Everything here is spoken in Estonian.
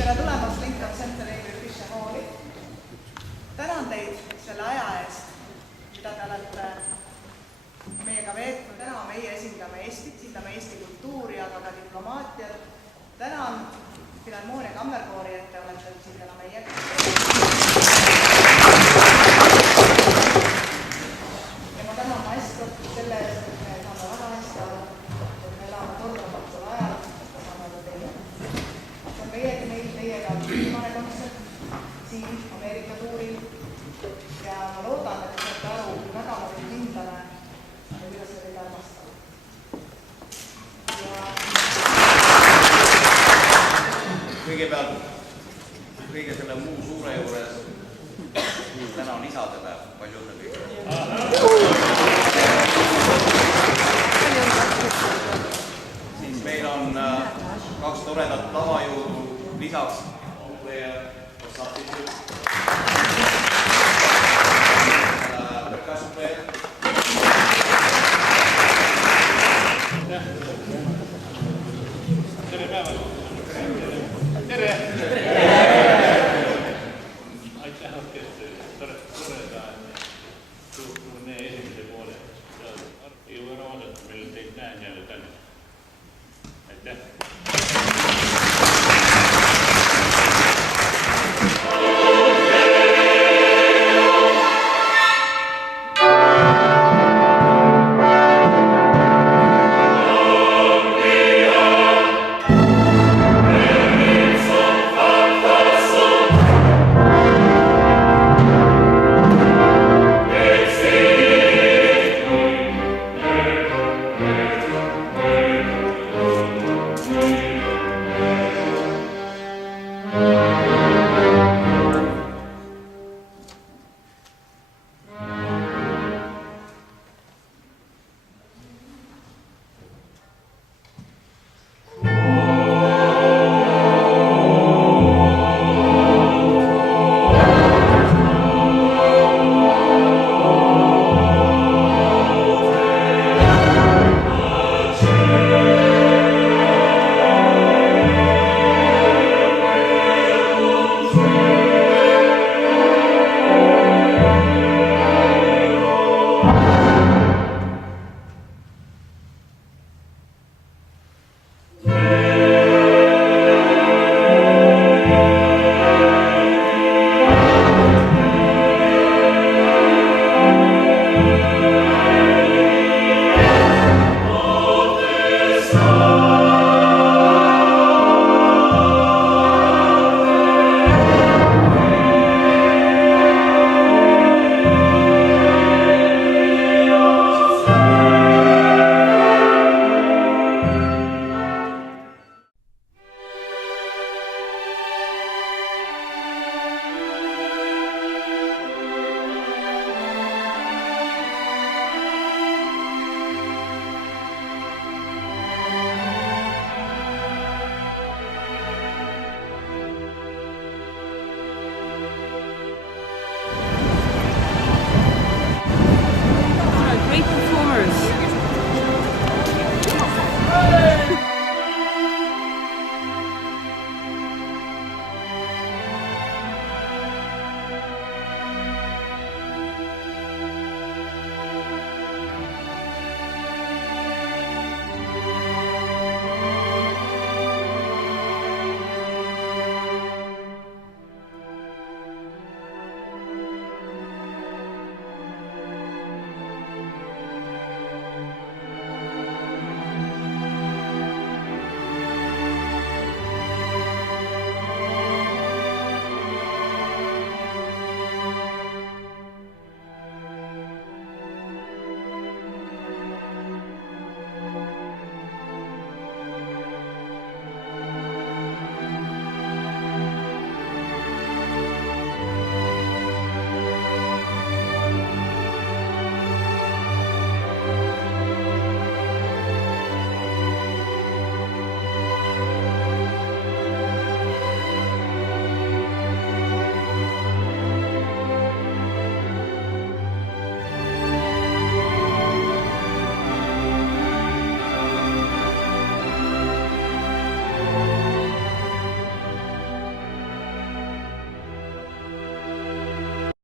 Tere tulemast Lincoln Centeri British Halli. Tänan teid selle aja eest, mida te olete meiega veetnud. Täna meie esindame Eestit, esindame Eesti kultuuri, aga ka diplomaatiat. Tänan Filharmoonia Kammerkoori, et te olete siin täna meiega. Ja ma tänan maestrot selle eest, et me saame väga hästi aru, et me elame kordamatul ajal, et me saame olla teile. See on teiega viimane kontsert siin Ameerika tuuril ja ma loodan, et te saate aru, väga ma teid hindame ja kuidas te teid armastan. Kõigepealt kõige selle muu suure juures täna on isadepäev, palju õnne kõigile. Siis meil on kaks toredat tavajõudu, lisaks tere päeva! Tere!